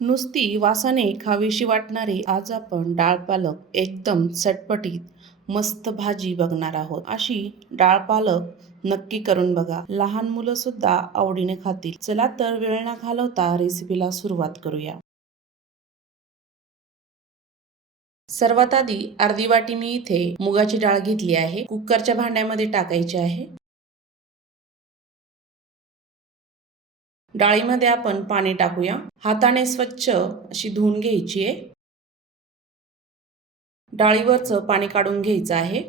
नुसती वासाने खावीशी वाटणारी आज आपण डाळ पालक एकदम चटपटीत मस्त भाजी बघणार आहोत. अशी डाळ पालक नक्की करून बघा. लहान मुलं सुद्धा आवडीने खातील. चला तर वेळ न घालवता रेसिपीला सुरुवात करूया. सर्वात आधी अर्धी वाटी मी इथे मुगाची डाळ घेतली आहे. कुकरच्या भांड्यामध्ये टाकायची आहे. डाळीमध्ये आपण पाणी टाकूया. हाताने स्वच्छ अशी धुवून घ्यायची आहे. डाळीवरचं पाणी काढून घ्यायचं आहे.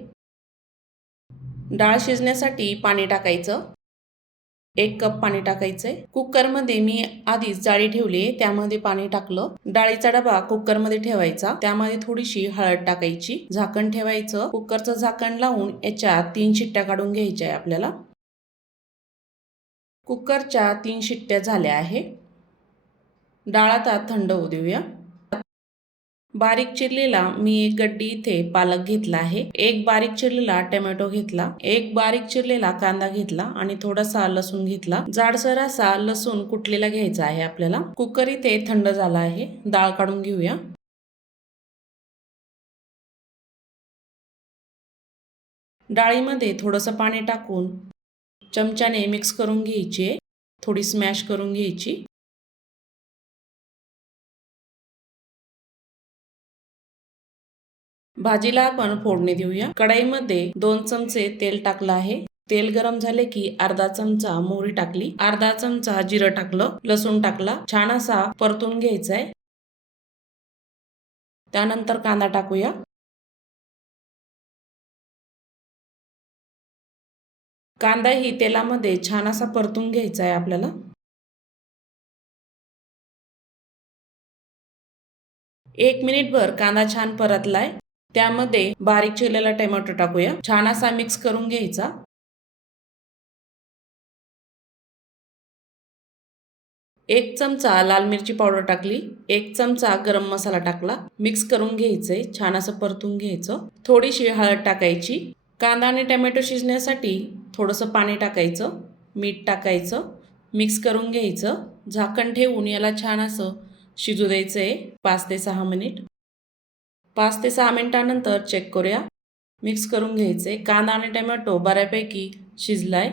डाळ शिजण्यासाठी पाणी टाकायचं. एक कप पाणी टाकायचंय. कुकरमध्ये मी आधीच जाळी ठेवली आहे. त्यामध्ये पाणी टाकलं. डाळीचा डबा कुकरमध्ये ठेवायचा. त्यामध्ये थोडीशी हळद टाकायची. झाकण ठेवायचं. कुकरचं झाकण लावून याच्या तीन शिट्ट्या काढून घ्यायच्या आहे आपल्याला. कुकरच्या तीन शिट्ट्या झाल्या आहे. डाळ आता थंड होऊ देऊया. बारीक चिरलेला मी एक गड्डी इथे पालक घेतला आहे. एक बारीक चिरलेला टोमॅटो घेतला. एक बारीक चिरलेला कांदा घेतला आणि थोडासा लसूण घेतला. जाडसर असा लसूण कुटलेला घ्यायचा आहे आपल्याला? कुकर इथे थंड झाला आहे. डाळ काढून घेऊया. डाळीमध्ये थोडंसं पाणी टाकून चमच्याने मिक्स करून घ्यायची. आहे थोडी स्मॅश करून घ्यायची. भाजीला आपण फोडणी देऊया. कढाईमध्ये दोन चमचे तेल टाकलं आहे. तेल गरम झाले की अर्धा चमचा मोहरी टाकली. अर्धा चमचा जिरं टाकलं. लसूण टाकला. छान असा परतून घ्यायचा आहे त्यानंतर कांदा टाकूया. कांदा ही तेलामध्ये छान असा परतून घ्यायचा आहे आपल्याला. एक मिनिटभर कांदा छान परतलाय. त्यामध्ये बारीक चिरलेला टोमॅटो टाकूया. छान असा मिक्स करून घ्यायचा. एक चमचा लाल मिरची पावडर टाकली. एक चमचा गरम मसाला टाकला. मिक्स करून घ्यायचंय. छान असं परतून घ्यायचं. थोडीशी हळद टाकायची. कांदा आणि टमॅटो शिजण्यासाठी थोडंसं पाणी टाकायचं मीठ टाकायचं मिक्स करून घ्यायचं. झाकण ठेवून याला छान असं शिजू द्यायचं आहे पाच ते सहा मिनिट. पाच ते सहा मिनिटानंतर चेक करूया. मिक्स करून घ्यायचं आहे कांदा आणि टमॅटो बऱ्यापैकी शिजलाय.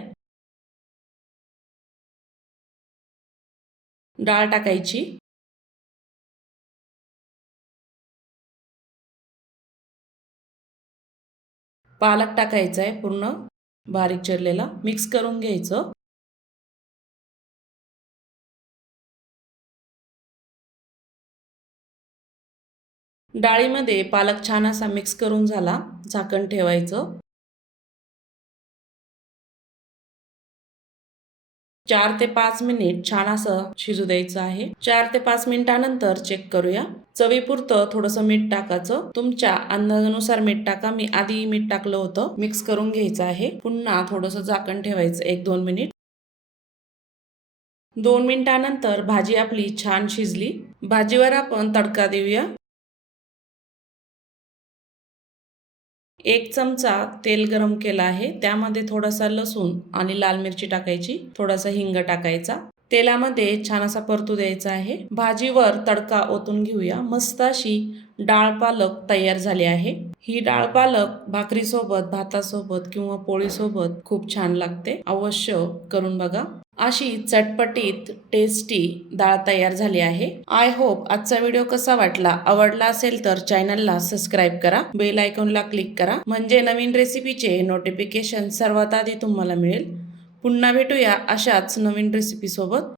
डाळ टाकायची. पालक टाकायचा आहे पूर्ण. बारीक चिरलेला मिक्स करून घ्यायचं. डाळीमध्ये पालक छान असा मिक्स करून झाला झाकण ठेवायचं. चार ते पाच मिनिट छान असं शिजू द्यायचं आहे. चार ते पाच मिनिटानंतर चेक करूया. चवीपुरतं थोडंसं मीठ टाकायचं. तुमच्या अंदाजानुसार मीठ टाका. मी आधी मीठ टाकलं होतं. मिक्स करून घ्यायचं आहे. पुन्हा थोडंसं झाकण ठेवायचं. एक दोन मिनिट. दोन मिनिटानंतर भाजी आपली छान शिजली. भाजीवर आपण तडका देऊया. एक चमचा तेल गरम केला आहे. त्यामध्ये थोडासा लसूण आणि लाल मिरची टाकायची. थोडासा हिंग टाकायचा. तेलामध्ये छान असा परतू द्यायचा आहे. भाजीवर तडका ओतून घेऊया. मस्त अशी डाळ पालक तयार झाली आहे. ही डाळ पालक भाकरीसोबत भातासोबत किंवा पोळीसोबत खूप छान लागते. अवश्य करून बघा. अशी चटपटीत टेस्टी डाळ तयार झाली आहे. आय होप आजचा व्हिडिओ कसा वाटला आवडला असेल तर चॅनलला सबस्क्राईब करा. बेल आयकॉनला क्लिक करा. म्हणजे नवीन रेसिपीचे नोटिफिकेशन सर्वात आधी तुम्हाला मिळेल. पुन्हा भेटूया अशाच नवीन रेसिपीसोबत